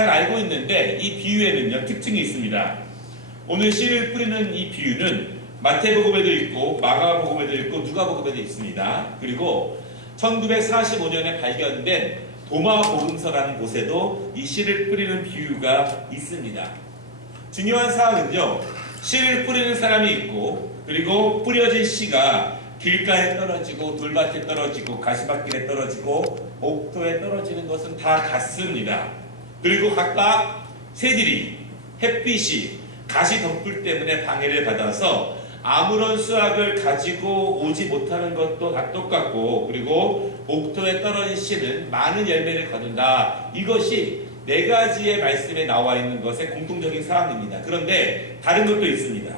잘 알고 있는데 이 비유에는요 특징이 있습니다. 오늘 씨를 뿌리는 이 비유는 마태복음에도 있고 마가복음에도 있고 누가복음에도 있습니다. 그리고 1945년에 발견된 도마복음서라는 곳에도 이 씨를 뿌리는 비유가 있습니다. 중요한 사항은요, 씨를 뿌리는 사람이 있고 그리고 뿌려진 씨가 길가에 떨어지고 돌밭에 떨어지고 가시밭길에 떨어지고 옥토에 떨어지는 것은 다 같습니다. 그리고 각각 새들이 햇빛이 가시 덮을 때문에 방해를 받아서 아무런 수확을 가지고 오지 못하는 것도 다 똑같고, 그리고 옥토에 떨어진 씨는 많은 열매를 거둔다. 이것이 네 가지의 말씀에 나와 있는 것의 공통적인 사항입니다. 그런데 다른 것도 있습니다.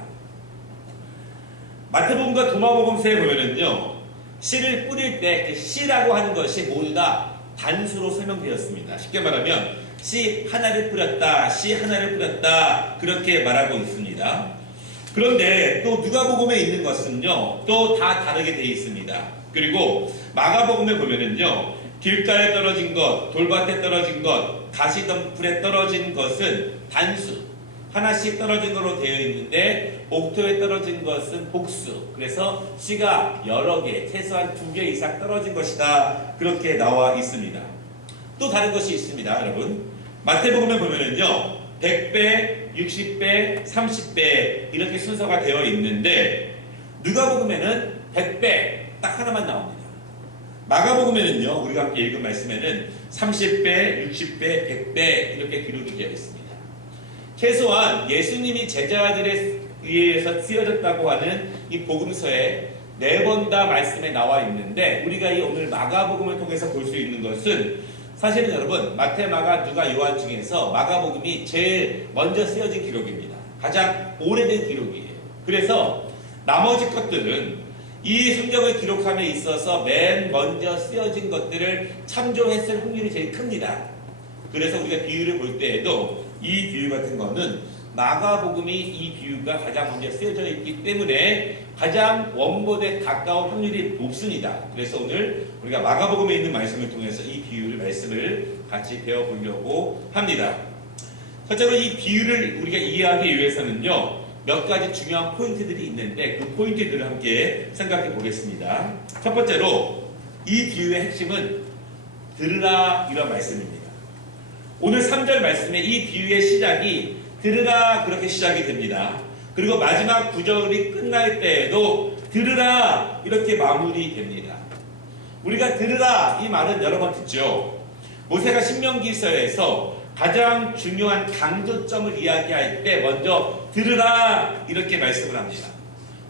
마태복음과 도마복음서에 보면은요, 씨를 뿌릴 때 그 씨라고 하는 것이 모두 다 단수로 설명되었습니다. 쉽게 말하면 씨 하나를 뿌렸다, 씨 하나를 뿌렸다, 그렇게 말하고 있습니다. 그런데 또 누가복음에 있는 것은요, 또 다 다르게 되어 있습니다. 그리고 마가복음에 보면은요, 길가에 떨어진 것, 돌밭에 떨어진 것, 가시덤불에 떨어진 것은 단수, 하나씩 떨어진 것으로 되어 있는데 옥토에 떨어진 것은 복수. 그래서 씨가 여러 개, 최소한 2개 이상 떨어진 것이다. 그렇게 나와 있습니다. 또 다른 것이 있습니다, 여러분. 마태복음에 보면은요, 100배, 60배, 30배 이렇게 순서가 되어 있는데 누가복음에는 100배 딱 하나만 나옵니다. 마가복음에는요, 우리가 함께 읽은 말씀에는 30배, 60배, 100배 이렇게 기록이 되어 있습니다. 최소한 예수님이 제자들에 의해서 쓰여졌다고 하는 이 복음서에 4번 다 말씀에 나와 있는데, 우리가 이 오늘 마가복음을 통해서 볼 수 있는 것은 사실은 여러분, 마태, 마가, 누가, 요한 중에서 마가복음이 제일 먼저 쓰여진 기록입니다. 가장 오래된 기록이에요. 그래서 나머지 것들은 이 성경을 기록함에 있어서 맨 먼저 쓰여진 것들을 참조했을 확률이 제일 큽니다. 그래서 우리가 비유를 볼 때에도 이 비유 같은 거는 마가복음이 이 비유가 가장 먼저 쓰여져 있기 때문에 가장 원본에 가까운 확률이 높습니다. 그래서 오늘 우리가 마가복음에 있는 말씀을 통해서 이 비유를 말씀을 같이 배워보려고 합니다. 첫째로 이 비유를 우리가 이해하기 위해서는요, 몇 가지 중요한 포인트들이 있는데 그 포인트들을 함께 생각해 보겠습니다. 첫 번째로 이 비유의 핵심은 들으라 이런 말씀입니다. 오늘 3절 말씀에 이 비유의 시작이 들으라 그렇게 시작이 됩니다. 그리고 마지막 9절이 끝날 때에도 들으라 이렇게 마무리됩니다. 우리가 들으라 이 말은 여러 번 듣죠. 모세가 신명기서에서 가장 중요한 강조점을 이야기할 때 먼저 들으라 이렇게 말씀을 합니다.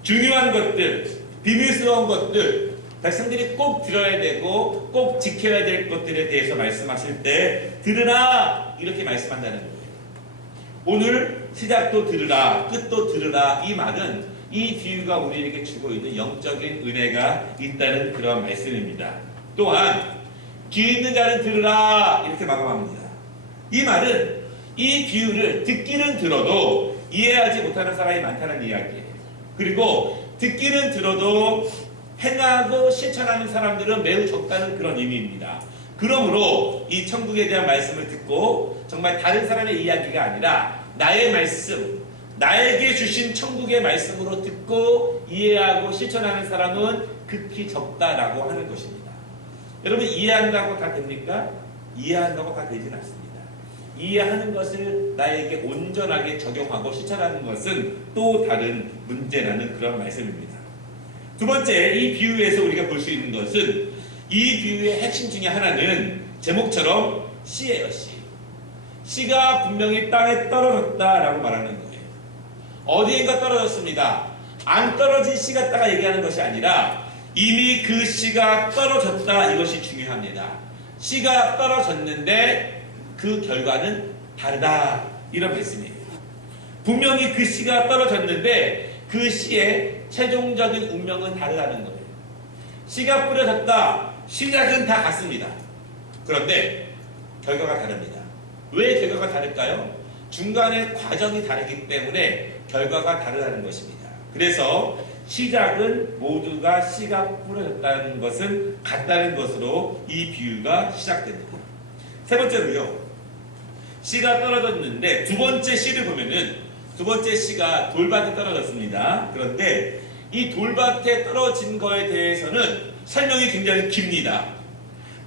중요한 것들, 비밀스러운 것들, 백성들이 꼭 들어야 되고 꼭 지켜야 될 것들에 대해서 말씀하실 때 들으라 이렇게 말씀한다는 거예요. 오늘 시작도 들으라, 끝도 들으라 이 말은 이 비유가 우리에게 주고 있는 영적인 은혜가 있다는 그런 말씀입니다. 또한 귀 있는 자는 들으라 이렇게 마감합니다. 이 말은 이 비유를 듣기는 들어도 이해하지 못하는 사람이 많다는 이야기예요. 그리고 듣기는 들어도 행하고 실천하는 사람들은 매우 적다는 그런 의미입니다. 그러므로 이 천국에 대한 말씀을 듣고 정말 다른 사람의 이야기가 아니라 나의 말씀, 나에게 주신 천국의 말씀으로 듣고 이해하고 실천하는 사람은 극히 적다라고 하는 것입니다. 여러분, 이해한다고 다 됩니까? 이해한다고 다 되진 않습니다. 이해하는 것을 나에게 온전하게 적용하고 실천하는 것은 또 다른 문제라는 그런 말씀입니다. 두 번째, 이 비유에서 우리가 볼 수 있는 것은 이 비유의 핵심 중에 하나는 제목처럼 씨예요, 씨. 씨가 분명히 땅에 떨어졌다라고 말하는 거예요. 어디인가 떨어졌습니다. 안 떨어진 씨 갖다가 얘기하는 것이 아니라 이미 그 씨가 떨어졌다, 이것이 중요합니다. 씨가 떨어졌는데 그 결과는 다르다, 이런 말씀이에요. 분명히 그 씨가 떨어졌는데 그 씨의 최종적인 운명은 다르다는 거예요. 씨가 뿌려졌다, 시작은 다 같습니다. 그런데 결과가 다릅니다. 왜 결과가 다를까요? 중간에 과정이 다르기 때문에 결과가 다르다는 것입니다. 그래서 시작은 모두가 씨가 뿌려졌다는 것은 같다는 것으로 이 비유가 시작됩니다. 세 번째로요, 씨가 떨어졌는데 두 번째 씨를 보면은 두 번째 씨가 돌밭에 떨어졌습니다. 그런데 이 돌밭에 떨어진 거에 대해서는 설명이 굉장히 깁니다.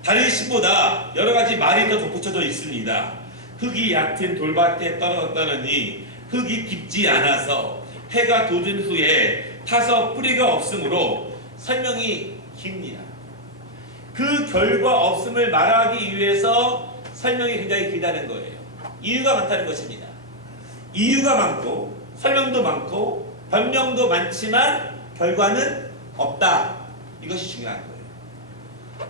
다른 씨보다 여러 가지 말이 더 덧붙여져 있습니다. 흙이 얕은 돌밭에 떨어졌다느니 흙이 깊지 않아서 해가 돋은 후에 타서 뿌리가 없으므로 설명이 깁니다. 그 결과 없음을 말하기 위해서 설명이 굉장히 길다는 거예요. 이유가 많다는 것입니다. 이유가 많고 설명도 많고 변명도 많지만 결과는 없다. 이것이 중요한 거예요.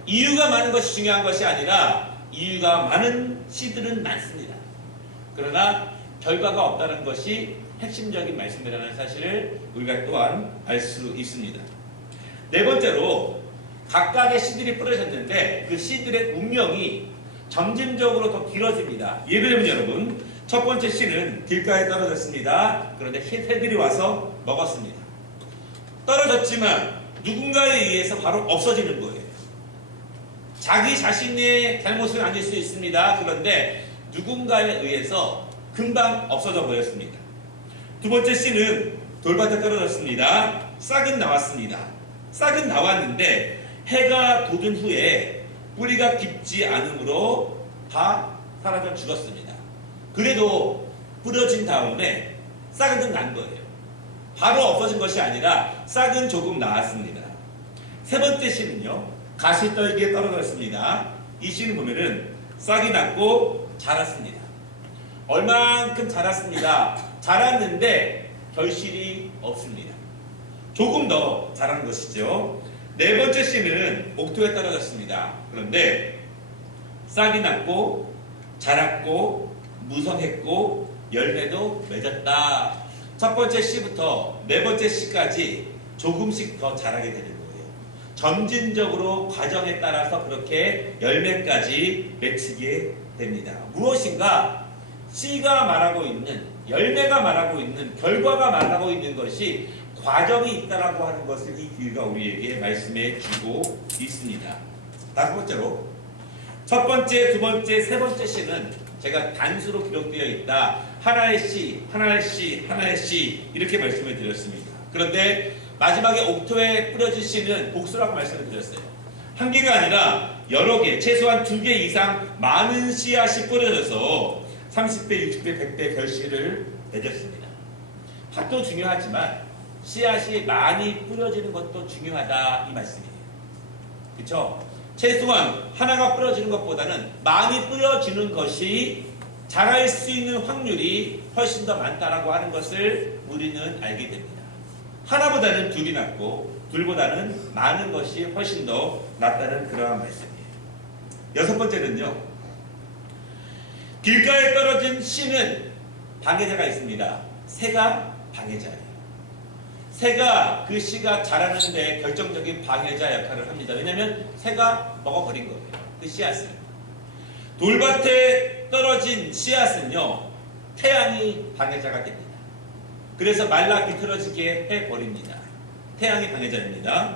이유가 많은 것이 중요한 것이 아니라 이유가 많은 씨들은 많습니다. 그러나 결과가 없다는 것이 핵심적인 말씀이라는 사실을 우리가 또한 알 수 있습니다. 네 번째로 각각의 씨들이 뿌려졌는데 그 씨들의 운명이 점진적으로 더 길어집니다. 예를 들면 여러분, 첫 번째 씨는 길가에 떨어졌습니다. 그런데 새들이 와서 먹었습니다. 떨어졌지만 누군가에 의해서 바로 없어지는 거예요. 자기 자신의 잘못은 아닐 수 있습니다. 그런데 누군가에 의해서 금방 없어져 버렸습니다. 두 번째 씨는 돌밭에 떨어졌습니다. 싹은 나왔습니다. 싹은 나왔는데 해가 돋은 후에 뿌리가 깊지 않으므로 다 사라져 죽었습니다. 그래도 뿌려진 다음에 싹은 좀 난 거예요. 바로 없어진 것이 아니라 싹은 조금 나왔습니다. 세 번째 씨는요, 가시떨기에 떨어졌습니다. 이 씨는 보면은 싹이 났고 자랐습니다. 얼만큼 자랐습니다. 자랐는데 결실이 없습니다. 조금 더 자란 것이죠. 네 번째 씨는 옥토에 떨어졌습니다. 그런데 싹이 났고 자랐고 무성했고 열매도 맺었다. 첫 번째 씨부터 네 번째 씨까지 조금씩 더 자라게 되는 거예요. 점진적으로 과정에 따라서 그렇게 열매까지 맺히게 됩니다. 무엇인가 씨가 말하고 있는, 열매가 말하고 있는, 결과가 말하고 있는 것이 과정이 있다라고 하는 것을 이 비유가 우리에게 말씀해 주고 있습니다. 다섯 번째로, 첫 번째, 두 번째, 세 번째 씨는 제가 단수로 기록되어 있다. 하나의 씨, 하나의 씨, 하나의 씨 이렇게 말씀을 드렸습니다. 그런데 마지막에 옥토에 뿌려진 씨는 복수라고 말씀을 드렸어요. 한 개가 아니라 여러 개, 최소한 2개 이상 많은 씨앗이 뿌려져서 30배, 60배, 100배 결실을 맺었습니다. 밭도 중요하지만 씨앗이 많이 뿌려지는 것도 중요하다 이 말씀이에요. 그렇죠? 최소한 하나가 뿌려지는 것보다는 많이 뿌려지는 것이 자랄 수 있는 확률이 훨씬 더 많다라고 하는 것을 우리는 알게 됩니다. 하나보다는 둘이 낫고 둘보다는 많은 것이 훨씬 더 낫다는 그러한 말씀이에요. 여섯 번째는요, 길가에 떨어진 씨는 방해자가 있습니다. 새가 방해자예요. 새가 그 씨가 자라는데 결정적인 방해자 역할을 합니다. 왜냐하면 새가 먹어버린 거예요. 그 씨앗을. 돌밭에 떨어진 씨앗은요, 태양이 방해자가 됩니다. 그래서 말라 비틀어지게 해버립니다. 태양이 방해자입니다.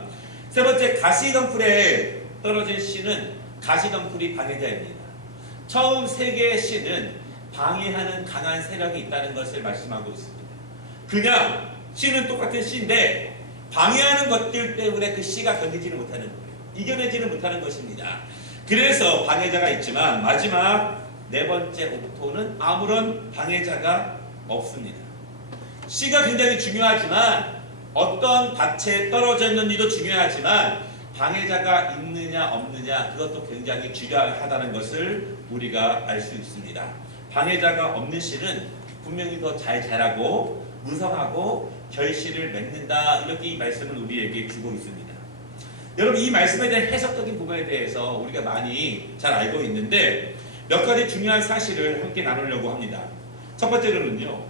세 번째, 가시덤불에 떨어진 씨는 가시덤불이 방해자입니다. 처음 세 개의 씨는 방해하는 강한 세력이 있다는 것을 말씀하고 있습니다. 그냥 씨는 똑같은 씨인데 방해하는 것들 때문에 그 씨가 견디지를 못하는 거예요. 이겨내지를 못하는 것입니다. 그래서 방해자가 있지만 마지막 네 번째 옥토는 아무런 방해자가 없습니다. 씨가 굉장히 중요하지만 어떤 밭에 떨어져 있는지도 중요하지만 방해자가 있느냐 없느냐 그것도 굉장히 중요하다는 것을 우리가 알 수 있습니다. 방해자가 없는 씨는 분명히 더 잘 자라고 무성하고 결실을 맺는다, 이렇게 이 말씀을 우리에게 주고 있습니다. 여러분, 이 말씀에 대한 해석적인 부분에 대해서 우리가 많이 잘 알고 있는데 몇 가지 중요한 사실을 함께 나누려고 합니다. 첫 번째로는요,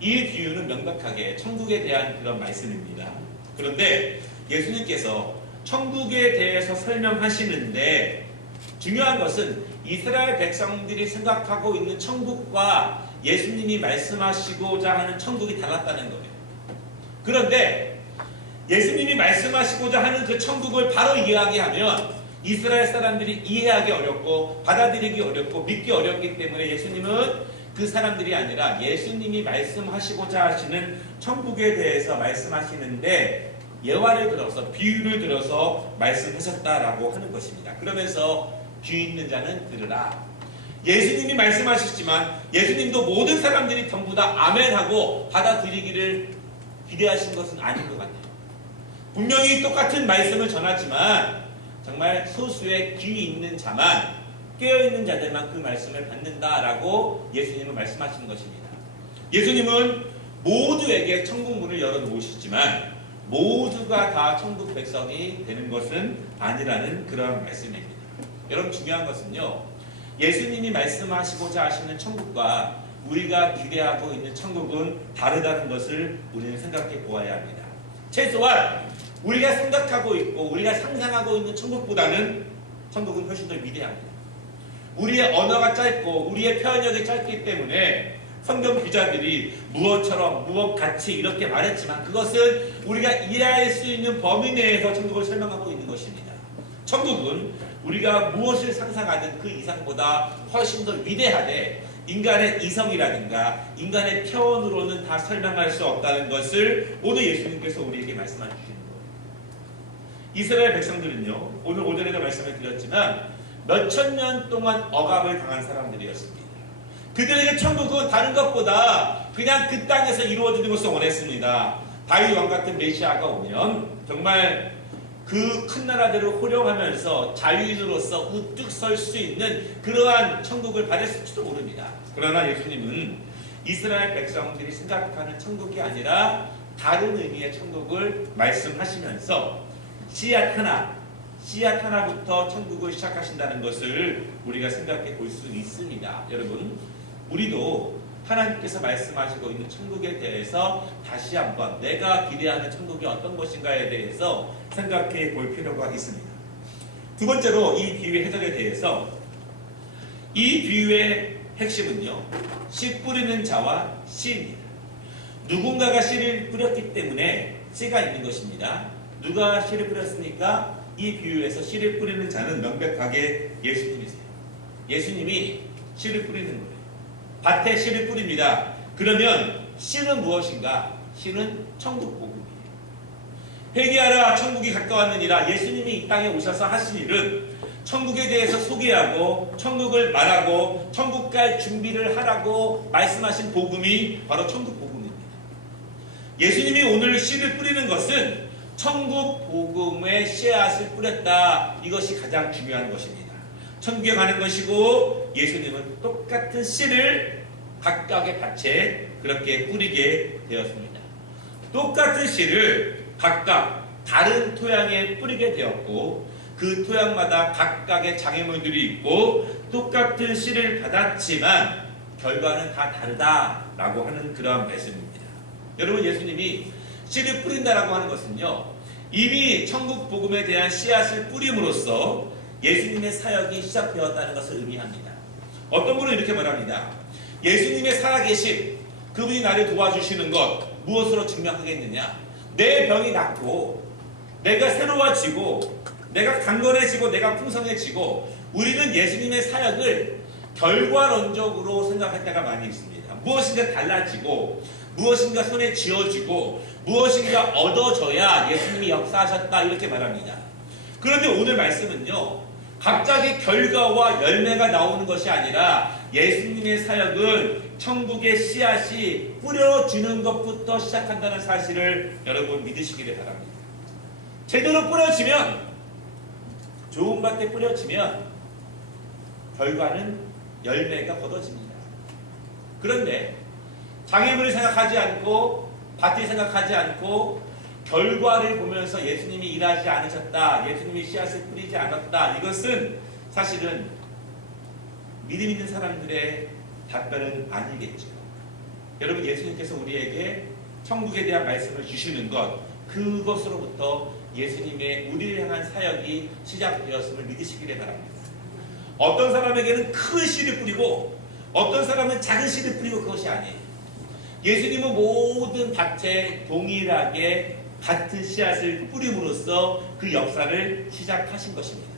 이 비유는 명백하게 천국에 대한 그런 말씀입니다. 그런데 예수님께서 천국에 대해서 설명하시는데 중요한 것은 이스라엘 백성들이 생각하고 있는 천국과 예수님이 말씀하시고자 하는 천국이 달랐다는 거예요. 그런데 예수님이 말씀하시고자 하는 그 천국을 바로 이야기하면 이스라엘 사람들이 이해하기 어렵고 받아들이기 어렵고 믿기 어렵기 때문에 예수님은 그 사람들이 아니라 예수님이 말씀하시고자 하시는 천국에 대해서 말씀하시는데 예화를 들어서 비유를 들어서 말씀하셨다라고 하는 것입니다. 그러면서 귀 있는 자는 들으라. 예수님이 말씀하셨지만 예수님도 모든 사람들이 전부 다 아멘하고 받아들이기를 기대하신 것은 아닌 것 같아요. 분명히 똑같은 말씀을 전하지만 정말 소수의 귀 있는 자만, 깨어있는 자들만 그 말씀을 받는다라고 예수님은 말씀하시는 것입니다. 예수님은 모두에게 천국 문을 열어놓으시지만 모두가 다 천국 백성이 되는 것은 아니라는 그런 말씀입니다. 여러분, 중요한 것은요, 예수님이 말씀하시고자 하시는 천국과 우리가 기대하고 있는 천국은 다르다는 것을 우리는 생각해 보아야 합니다. 최소한 우리가 생각하고 있고 우리가 상상하고 있는 천국보다는 천국은 훨씬 더 위대합니다. 우리의 언어가 짧고 우리의 표현력이 짧기 때문에 성경 기자들이 무엇처럼 무엇같이 이렇게 말했지만 그것은 우리가 이해할 수 있는 범위 내에서 천국을 설명하고 있는 것입니다. 천국은 우리가 무엇을 상상하든 그 이상보다 훨씬 더 위대하되 인간의 이성이라든가 인간의 표현으로는 다 설명할 수 없다는 것을 오늘 예수님께서 우리에게 말씀해 주시는 거예요. 이스라엘 백성들은요, 오늘 오전에도 말씀을 드렸지만 몇천 년 동안 억압을 당한 사람들이었습니다. 그들에게 천국은 다른 것보다 그냥 그 땅에서 이루어지는 것을 원했습니다. 다윗 왕 같은 메시아가 오면 정말 그 큰 나라들을 호령하면서 자유인으로서 우뚝 설 수 있는 그러한 천국을 받았을지도 모릅니다. 그러나 예수님은 이스라엘 백성들이 생각하는 천국이 아니라 다른 의미의 천국을 말씀하시면서 씨앗 하나부터 천국을 시작하신다는 것을 우리가 생각해 볼 수 있습니다. 여러분, 우리도 하나님께서 말씀하시고 있는 천국에 대해서 다시 한번 내가 기대하는 천국이 어떤 것인가에 대해서 생각해 볼 필요가 있습니다. 두 번째로 이 비유의 해석에 대해서, 이 비유의 핵심은요, 씨 뿌리는 자와 씨입니다. 누군가가 씨를 뿌렸기 때문에 씨가 있는 것입니다. 누가 씨를 뿌렸습니까? 이 비유에서 씨를 뿌리는 자는 명백하게 예수님이세요. 예수님이 씨를 뿌리는 거예요. 밭에 씨를 뿌립니다. 그러면 씨는 무엇인가? 씨는 천국 복음이에요. 회개하라, 천국이 가까웠느니라. 예수님이 이 땅에 오셔서 하신 일은 천국에 대해서 소개하고 천국을 말하고 천국 갈 준비를 하라고 말씀하신 복음이 바로 천국 복음입니다. 예수님이 오늘 씨를 뿌리는 것은 천국 복음의 씨앗을 뿌렸다. 이것이 가장 중요한 것입니다. 천국에 가는 것이고 예수님은 똑같은 씨를 각각의 밭에 그렇게 뿌리게 되었습니다. 똑같은 씨를 각각 다른 토양에 뿌리게 되었고 그 토양마다 각각의 장애물들이 있고 똑같은 씨를 받았지만 결과는 다 다르다라고 하는 그런 말씀입니다. 여러분, 예수님이 씨를 뿌린다라고 하는 것은요, 이미 천국 복음에 대한 씨앗을 뿌림으로써 예수님의 사역이 시작되었다는 것을 의미합니다. 어떤 분은 이렇게 말합니다. 예수님의 살아계심, 그분이 나를 도와주시는 것 무엇으로 증명하겠느냐? 내 병이 낫고 내가 새로워지고 내가 강건해지고 내가 풍성해지고 우리는 예수님의 사역을 결과론적으로 생각할 때가 많이 있습니다. 무엇인가 달라지고 무엇인가 손에 쥐어지고 무엇인가 얻어져야 예수님이 역사하셨다 이렇게 말합니다. 그런데 오늘 말씀은요, 갑자기 결과와 열매가 나오는 것이 아니라 예수님의 사역은 천국의 씨앗이 뿌려지는 것부터 시작한다는 사실을 여러분 믿으시기를 바랍니다. 제대로 뿌려지면, 좋은 밭에 뿌려지면 결과는 열매가 걷어집니다. 그런데 장애물을 생각하지 않고 밭을 생각하지 않고 결과를 보면서 예수님이 일하지 않으셨다, 예수님이 씨앗을 뿌리지 않았다, 이것은 사실은 믿음 있는 사람들의 답변은 아니겠죠. 여러분, 예수님께서 우리에게 천국에 대한 말씀을 주시는 것, 그것으로부터 예수님의 우리를 향한 사역이 시작되었음을 믿으시기를 바랍니다. 어떤 사람에게는 큰 씨를 뿌리고 어떤 사람은 작은 씨를 뿌리고 그것이 아니에요. 예수님은 모든 밭에 동일하게 같은 씨앗을 뿌림으로써 그 역사를 시작하신 것입니다.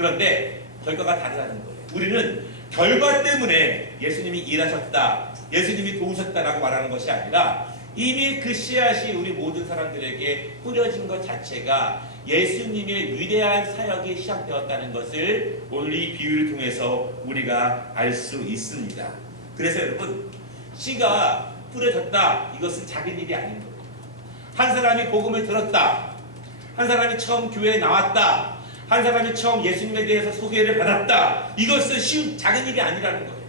그런데 결과가 다르다는 거예요. 우리는 결과 때문에 예수님이 일하셨다, 예수님이 도우셨다라고 말하는 것이 아니라 이미 그 씨앗이 우리 모든 사람들에게 뿌려진 것 자체가 예수님의 위대한 사역이 시작되었다는 것을 오늘 이 비유를 통해서 우리가 알 수 있습니다. 그래서 여러분, 씨가 뿌려졌다, 이것은 작은 일이 아닌 거예요. 한 사람이 복음을 들었다, 한 사람이 처음 교회에 나왔다, 한 사람이 처음 예수님에 대해서 소개를 받았다, 이것은 쉬운 작은 일이 아니라는 거예요.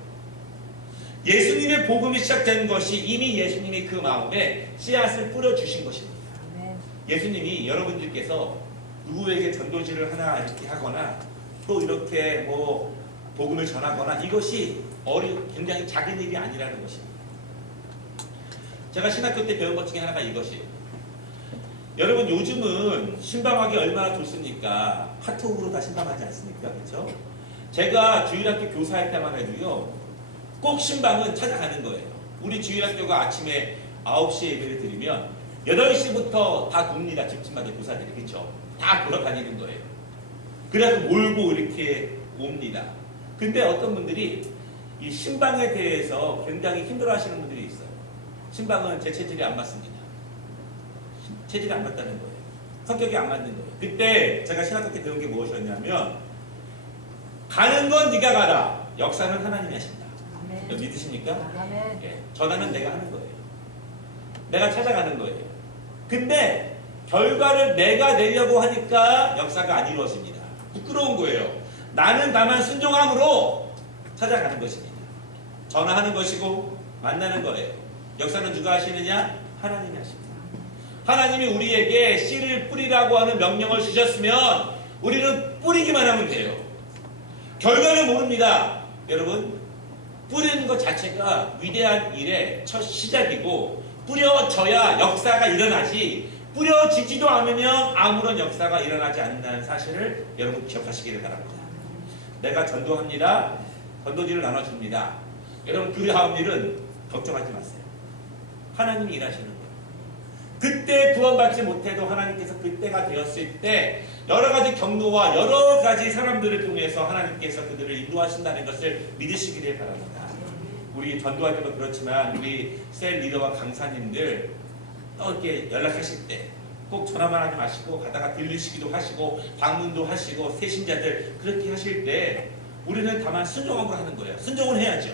예수님의 복음이 시작된 것이 이미 예수님이 그 마음에 씨앗을 뿌려주신 것입니다. 예수님이 여러분들께서 누구에게 전도지를 하나 이렇게 하거나 또 이렇게 뭐 복음을 전하거나 이것이 굉장히 작은 일이 아니라는 것입니다. 제가 신학교 때 배운 것 중에 하나가 이것이에요. 여러분, 요즘은 신방하기 얼마나 좋습니까? 카톡으로 다 신방하지 않습니까? 그렇죠? 제가 주일학교 교사할 때만 해도요, 꼭 신방은 찾아가는 거예요. 우리 주일학교가 아침에 9시에 예배를 드리면 8시부터 다 돕니다. 집집마다 교사들이. 그렇죠? 다 돌아다니는 거예요. 그래서 몰고 이렇게 옵니다. 근데 어떤 분들이 이 신방에 대해서 굉장히 힘들어하시는 분들이 있어요. 신방은 제 체질이 안 맞습니다. 체질이 안 맞다는 거예요. 성격이 안 맞는 거예요. 그때 제가 신학교 때 배운 게 무엇이었냐면, 가는 건 네가 가라, 역사는 하나님이 하신다. 믿으십니까? 예, 전하는 내가 하는 거예요. 내가 찾아가는 거예요. 근데 결과를 내가 내려고 하니까 역사가 안 이루어집니다. 부끄러운 거예요. 나는 다만 순종함으로 찾아가는 것입니다. 전화하는 것이고 만나는 거예요. 역사는 누가 하시느냐? 하나님이 하십니다. 하나님이 우리에게 씨를 뿌리라고 하는 명령을 주셨으면 우리는 뿌리기만 하면 돼요. 결과는 모릅니다. 여러분, 뿌리는 것 자체가 위대한 일의 첫 시작이고, 뿌려져야 역사가 일어나지, 뿌려지지도 않으면 아무런 역사가 일어나지 않는다는 사실을 여러분 기억하시기를 바랍니다. 내가 전도합니다. 전도지를 나눠줍니다. 여러분, 그 다음 일은 걱정하지 마세요. 하나님이 일하시는 거예요. 그때 구원받지 못해도 하나님께서 그때가 되었을 때 여러 가지 경로와 여러 가지 사람들을 통해서 하나님께서 그들을 인도하신다는 것을 믿으시기를 바랍니다. 우리 전도할 때도 그렇지만 우리 셀 리더와 강사님들 또 이렇게 연락하실 때 꼭 전화만 하지 마시고 가다가 들르시기도 하시고 방문도 하시고 새신자들 그렇게 하실 때 우리는 다만 순종함으로 하는 거예요. 순종을 해야죠.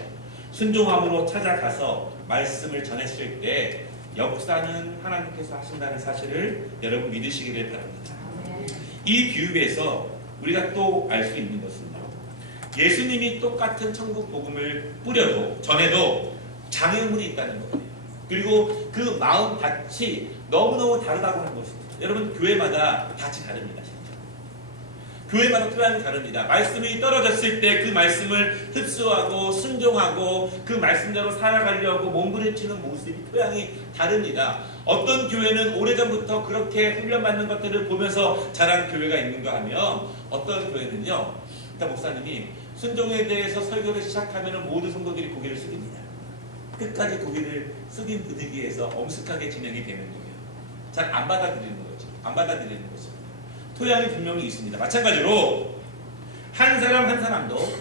순종함으로 찾아가서 말씀을 전했을 때 역사는 하나님께서 하신다는 사실을 여러분 믿으시기를 바랍니다. 이 비유에서 우리가 또 알 수 있는 것은요, 예수님이 똑같은 천국 복음을 뿌려도 전에도 장애물이 있다는 거예요. 그리고 그 마음 밭이 너무너무 다르다고 하는 것입니다. 여러분, 교회마다 밭이 다릅니다. 교회마다 토양이 다릅니다. 말씀이 떨어졌을 때 그 말씀을 흡수하고 순종하고 그 말씀대로 살아가려고 몸부림치는 모습이 토양이 다릅니다. 어떤 교회는 오래전부터 그렇게 훈련받는 것들을 보면서 자란 교회가 있는가 하면, 어떤 교회는요, 일단 목사님이 순종에 대해서 설교를 시작하면 모든 성도들이 고개를 숙입니다. 끝까지 고개를 숙인 분위기에서 엄숙하게 진행이 되는 거예요. 잘 안 받아들이는 거죠. 안 받아들이는 거죠. 토양이 분명히 있습니다. 마찬가지로 한 사람 한 사람도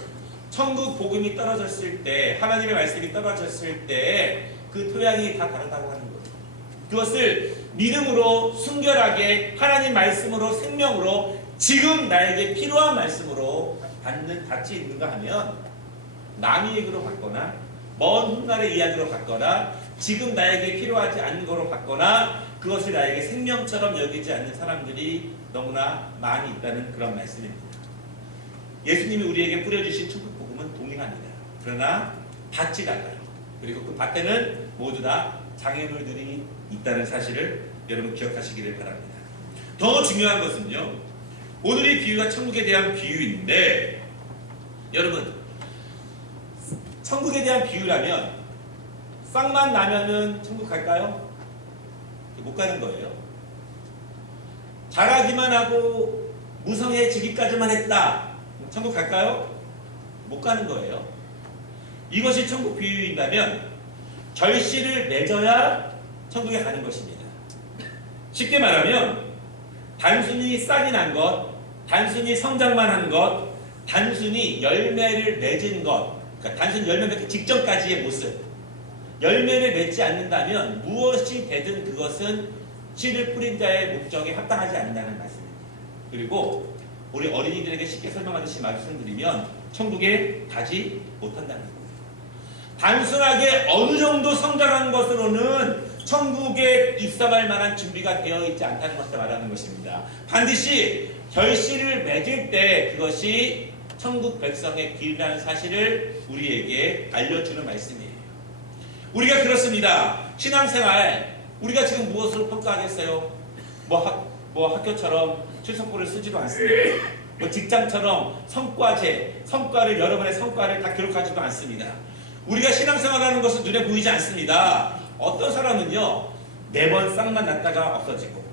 천국 복음이 떨어졌을 때, 하나님의 말씀이 떨어졌을 때 그 토양이 다 다르다고 하는 거예요. 그것을 믿음으로 순결하게 하나님 말씀으로 생명으로 지금 나에게 필요한 말씀으로 받는 밭이 있는가 하면, 남의 얘기로 받거나 먼 훗날의 이야기로 받거나 지금 나에게 필요하지 않는 거로 받거나 그것을 나에게 생명처럼 여기지 않는 사람들이 너무나 많이 있다는 그런 말씀입니다. 예수님이 우리에게 뿌려주신 천국 복음은 동일합니다. 그러나 밭이 달라요. 그리고 그 밭에는 모두 다 장애물들이 있다는 사실을 여러분 기억하시기를 바랍니다. 더 중요한 것은요, 오늘의 비유가 천국에 대한 비유인데, 여러분, 천국에 대한 비유라면 쌍만 나면은 천국 갈까요? 못 가는 거예요. 잘하기만 하고 무성해지기까지만 했다, 천국 갈까요? 못 가는 거예요. 이것이 천국 비유인다면 결실을 맺어야 천국에 가는 것입니다. 쉽게 말하면 단순히 싹이 난 것, 단순히 성장만 한 것, 단순히 열매를 맺은 것, 그러니까 단순히 열매 맺기 직전까지의 모습, 열매를 맺지 않는다면 무엇이 되든 그것은 씨를 뿌린 자의 목적에 합당하지 않는다는 말씀입니다. 그리고 우리 어린이들에게 쉽게 설명하듯이 말씀드리면 천국에 가지 못한다는 겁니다. 단순하게 어느 정도 성장한 것으로는 천국에 입성할 만한 준비가 되어 있지 않다는 것을 말하는 것입니다. 반드시 결실을 맺을 때 그것이 천국 백성의 길이라는 사실을 우리에게 알려주는 말씀이에요. 우리가 그렇습니다. 신앙생활 우리가 지금 무엇으로 평가하겠어요? 학교처럼 출석부를 쓰지도 않습니다. 직장처럼 성과를 여러분의 성과를 다 기록하지도 않습니다. 우리가 신앙생활하는 것은 눈에 보이지 않습니다. 어떤 사람은요 매번 싹만 났다가 없어지고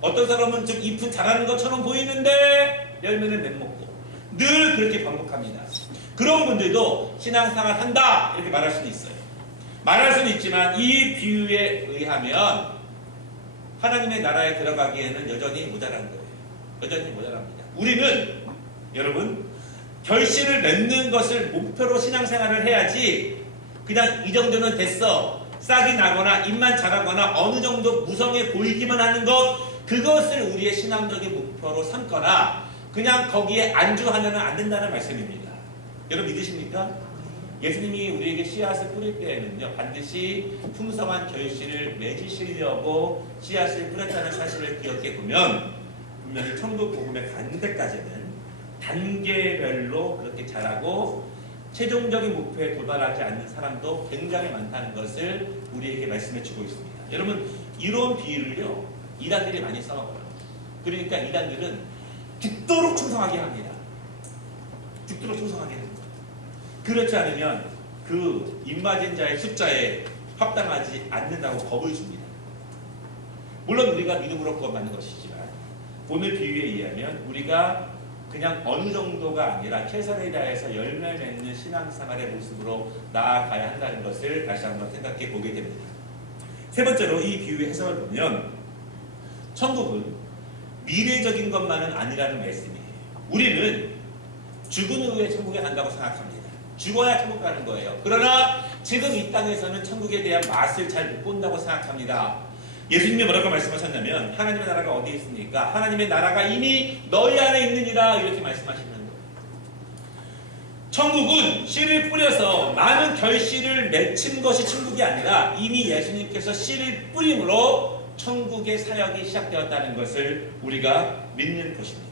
어떤 사람은 좀 잎은 자라는 것처럼 보이는데 열매는 맺먹고 늘 그렇게 반복합니다. 그런 분들도 신앙생활 한다 이렇게 말할 수는 있어요. 말할 수는 있지만 이 비유에 의하면 하나님의 나라에 들어가기에는 여전히 모자란 거예요. 여전히 모자랍니다. 우리는 여러분 결실을 맺는 것을 목표로 신앙생활을 해야지 그냥 이 정도는 됐어 싹이 나거나 잎만 자라거나 어느 정도 무성해 보이기만 하는 것 그것을 우리의 신앙적인 목표로 삼거나 그냥 거기에 안주하면 안 된다는 말씀입니다. 여러분 믿으십니까? 예수님이 우리에게 씨앗을 뿌릴 때에는요 반드시 풍성한 결실을 맺으시려고 씨앗을 뿌렸다는 사실을 기억해 보면 분명히 천국 복음에 가는 데까지는 단계별로 그렇게 자라고 최종적인 목표에 도달하지 않는 사람도 굉장히 많다는 것을 우리에게 말씀해 주고 있습니다. 여러분 이런 비유를요 이단들이 많이 써먹어요. 그러니까 이단들은 죽도록 충성하게 합니다. 죽도록 충성하게 합니다. 그렇지 않으면 그 입맞은 자의 숫자에 합당하지 않는다고 겁을 줍니다. 물론 우리가 믿음으로 구원받는 것이지만 오늘 비유에 의하면 우리가 그냥 어느 정도가 아니라 최선을 다해서 열매 맺는 신앙생활의 모습으로 나아가야 한다는 것을 다시 한번 생각해 보게 됩니다. 세 번째로 이 비유의 해석을 보면 천국은 미래적인 것만은 아니라는 말씀이에요. 우리는 죽은 후에 천국에 간다고 생각합니다. 죽어야 천국 가는 거예요. 그러나 지금 이 땅에서는 천국에 대한 맛을 잘 못 본다고 생각합니다. 예수님이 뭐라고 말씀하셨냐면 하나님의 나라가 어디에 있습니까? 하나님의 나라가 이미 너희 안에 있느니라 이렇게 말씀하시는 거예요. 천국은 씨를 뿌려서 많은 결실을 맺힌 것이 천국이 아니라 이미 예수님께서 씨를 뿌림으로 천국의 사역이 시작되었다는 것을 우리가 믿는 것입니다.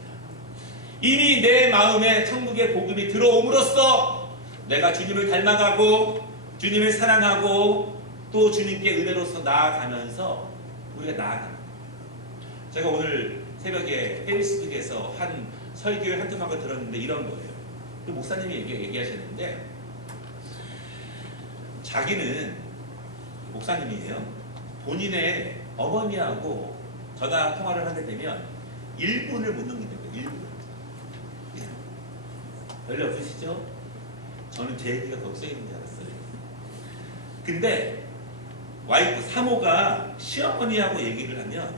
이미 내 마음에 천국의 복음이 들어옴으로써 내가 주님을 닮아가고 주님을 사랑하고 또 주님께 은혜로서 나아가면서 우리가 나아갑니다. 제가 오늘 새벽에 페이스북에서 한 설교의 한 토막을 들었는데 이런 거예요. 그 목사님이 얘기하셨는데 자기는 목사님이에요. 본인의 어머니하고 전화 통화를 하게 되면 1분을 못 넘기는 거예요. 1분. 별로 없으시죠? 저는 제 얘기가 더 쓰이는 줄 알았어요. 근데 와이프 사모가 시어머니하고 얘기를 하면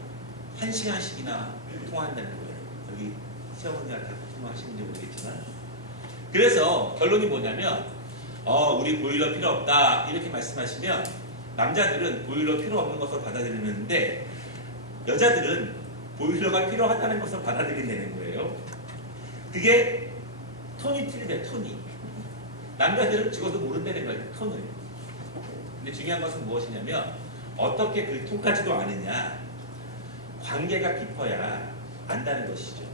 1시간씩이나 통화한다는 거예요. 여기 시어머니랑 통화하시는지 모르겠지만 그래서 결론이 뭐냐면 우리 보일러 필요 없다 이렇게 말씀하시면 남자들은 보일러 필요 없는 것을 받아들이는데 여자들은 보일러가 필요하다는 것을 받아들이는 거예요. 그게 톤이 틀리대요. 톤이. 남자들은 죽어도 모른다는 거예요. 톤을. 근데 중요한 것은 무엇이냐면 어떻게 그 톤까지도 아느냐. 관계가 깊어야 안다는 것이죠.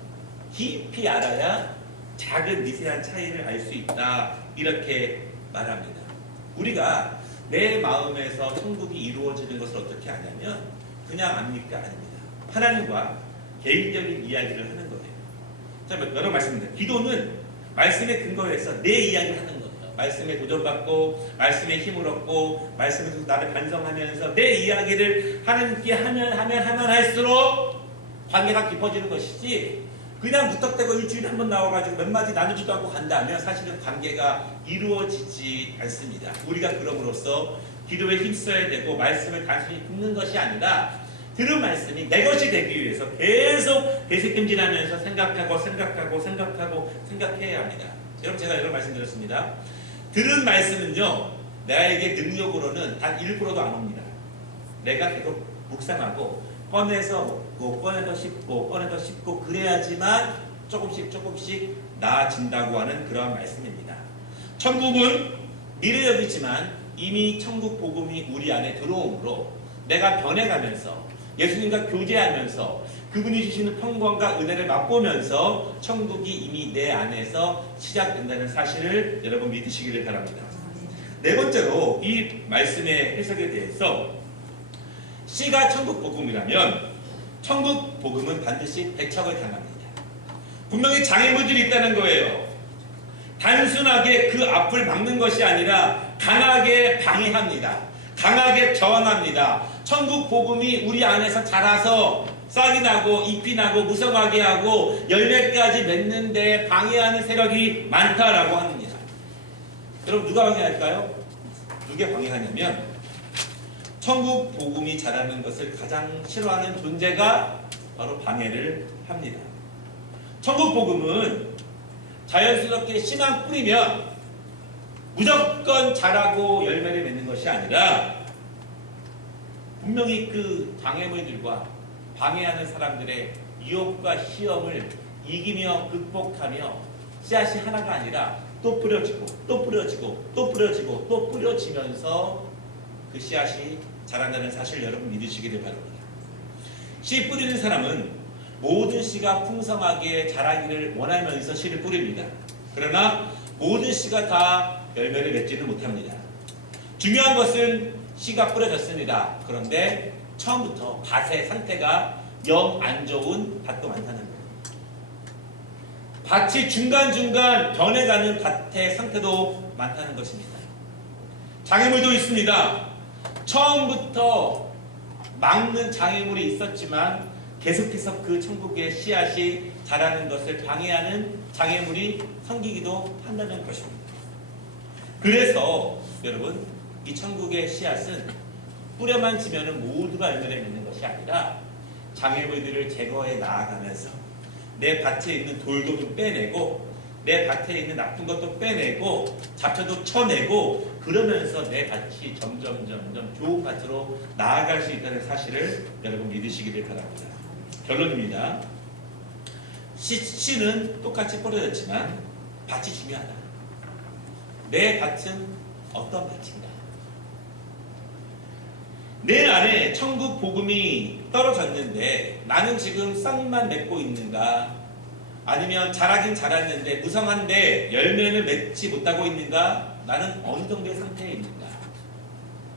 깊이 알아야 작은 미세한 차이를 알 수 있다. 이렇게 말합니다. 우리가 내 마음에서 천국이 이루어지는 것을 어떻게 아냐면 그냥 압니까? 아닙니다. 하나님과 개인적인 이야기를 하는 거예요. 자, 여러 말씀입니다. 기도는 말씀에 근거해서 내 이야기를 하는 거예요. 말씀에 도전받고 말씀에 힘을 얻고 말씀에서 나를 반성하면서 내 이야기를 하나님께 하면 할수록 관계가 깊어지는 것이지 그냥 무턱대고 일주일에 한 번 나와가지고 몇 마디 나누지도 않고 간다면 사실은 관계가 이루어지지 않습니다. 우리가 그럼으로써 기도에 힘써야 되고 말씀을 단순히 듣는 것이 아니라 들은 말씀이 내 것이 되기 위해서 계속 되새김질하면서 생각해야 합니다. 여러분 제가 이런 말씀드렸습니다. 들은 말씀은요 나에게 능력으로는 단 1%도 안 옵니다. 내가 계속 묵상하고 꺼내서 먹고 꺼내서 씹고 그래야지만 조금씩 나아진다고 하는 그러한 말씀입니다. 천국은 미래역이지만 이미 천국 복음이 우리 안에 들어오므로 내가 변해가면서 예수님과 교제하면서 그분이 주시는 평강과 은혜를 맛보면서 천국이 이미 내 안에서 시작된다는 사실을 여러분 믿으시기를 바랍니다. 네 번째로 이 말씀의 해석에 대해서 C가 천국 복음이라면 천국 복음은 반드시 배척을 당합니다. 분명히 장애물들이 있다는 거예요. 단순하게 그 앞을 막는 것이 아니라 강하게 방해합니다. 강하게 저항합니다. 천국 복음이 우리 안에서 자라서 싹이 나고 잎이 나고 무성하게 하고 열매까지 맺는데 방해하는 세력이 많다라고 합니다. 여러분 누가 방해할까요? 누가 방해하냐면 천국 복음이 자라는 것을 가장 싫어하는 존재가 바로 방해를 합니다. 천국 복음은 자연스럽게 씨만 뿌리면 무조건 자라고 열매를 맺는 것이 아니라 분명히 그 장애물들과 방해하는 사람들의 유혹과 시험을 이기며 극복하며 씨앗이 하나가 아니라 또 뿌려지고 또 뿌려지고 또 뿌려지고 또 뿌려지면서 그 씨앗이 자란다는 사실 여러분 믿으시기를 바랍니다. 씨 뿌리는 사람은 모든 씨가 풍성하게 자라기를 원하면서 씨를 뿌립니다. 그러나 모든 씨가 다 열매를 맺지는 못합니다. 중요한 것은 씨가 뿌려졌습니다. 그런데 처음부터 밭의 상태가 영 안 좋은 밭도 많다는 거예요. 밭이 중간중간 변해가는 밭의 상태도 많다는 것입니다. 장애물도 있습니다. 처음부터 막는 장애물이 있었지만 계속해서 그 천국의 씨앗이 자라는 것을 방해하는 장애물이 생기기도 한다는 것입니다. 그래서 여러분 이 천국의 씨앗은 뿌려만 지면은 모두가 열매를 맺는 것이 아니라 장애물들을 제거해 나아가면서 내 밭에 있는 돌도 좀 빼내고 내 밭에 있는 나쁜 것도 빼내고 잡초도 쳐내고 그러면서 내 밭이 점점 좋은 밭으로 나아갈 수 있다는 사실을 여러분 믿으시기를 바랍니다. 결론입니다. 씨는 똑같이 뿌려졌지만 밭이 중요하다. 내 밭은 어떤 밭인가? 내 안에 천국 복음이 떨어졌는데 나는 지금 싹만 맺고 있는가? 아니면 자라긴 자랐는데 무성한데 열매를 맺지 못하고 있는가? 나는 어느 정도의 상태에 있는가?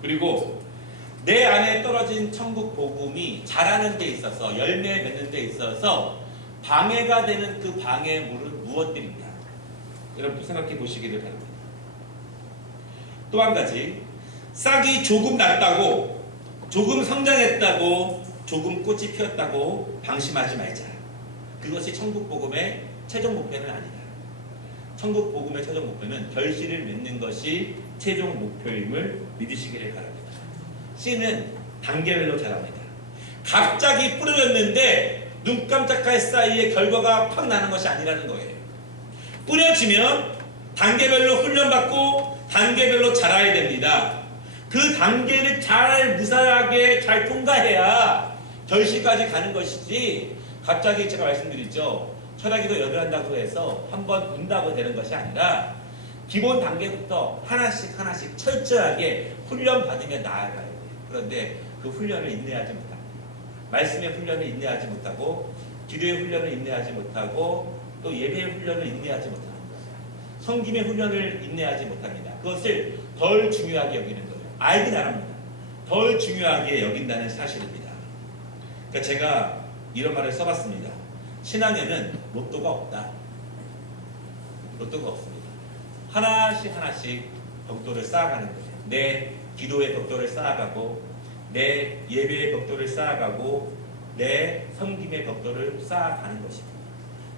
그리고 내 안에 떨어진 천국 복음이 자라는 데 있어서 열매 맺는 데 있어서 방해가 되는 그 방해물은 무엇들인가? 여러분 생각해 보시기를 바랍니다. 또 한 가지, 싹이 조금 났다고 조금 성장했다고 조금 꽃이 피었다고 방심하지 말자. 그것이 천국 복음의 최종 목표는 아니다. 천국 복음의 최종 목표는 결실을 맺는 것이 최종 목표임을 믿으시기를 바랍니다. 씨는 단계별로 자랍니다. 갑자기 뿌려졌는데 눈 깜짝할 사이에 결과가 팍 나는 것이 아니라는 거예요. 뿌려지면 단계별로 훈련받고 단계별로 자라야 됩니다. 그 단계를 잘 무사하게 잘 통과해야 결실까지 가는 것이지 갑자기 제가 말씀드렸죠. 철학기도 열을 한다고 해서 한번 운다고 되는 것이 아니라 기본 단계부터 하나씩 철저하게 훈련받으며 나아가야 돼요. 그런데 그 훈련을 인내하지 못합니다. 말씀의 훈련을 인내하지 못하고 기도의 훈련을 인내하지 못하고 또 예배의 훈련을 인내하지 못합니다. 성김의 훈련을 인내하지 못합니다. 그것을 덜 중요하게 여기는 거예요. 알긴 알합니다. 덜 중요하게 여긴다는 사실입니다. 그러니까 제가 이런 말을 써봤습니다. 신앙에는 로또가 없다. 로또가 없습니다. 하나씩 벽돌을 쌓아가는 거예요. 내 기도의 벽돌을 쌓아가고 내 예배의 벽돌을 쌓아가고 내 섬김의 벽돌을 쌓아가는 것입니다.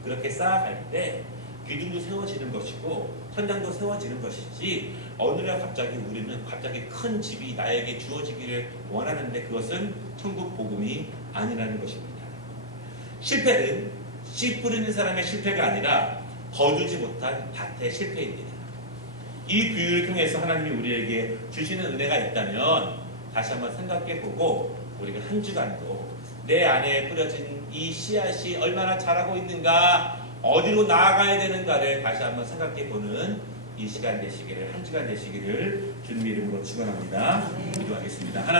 그렇게 쌓아갈 때 기둥도 세워지는 것이고 천장도 세워지는 것이지 어느 날 갑자기 우리는 갑자기 큰 집이 나에게 주어지기를 원하는데 그것은 천국 복음이 아니라는 것입니다. 실패는 씨 뿌리는 사람의 실패가 아니라 거두지 못한 밭의 실패입니다. 이 비유를 통해서 하나님이 우리에게 주시는 은혜가 있다면 다시 한번 생각해보고 우리가 한 주간도 내 안에 뿌려진 이 씨앗이 얼마나 자라고 있는가, 어디로 나아가야 되는가를 다시 한번 생각해보는 이 시간 되시기를, 한 주간 되시기를 주님의 이름으로 축원합니다. 기도하겠습니다. 하나님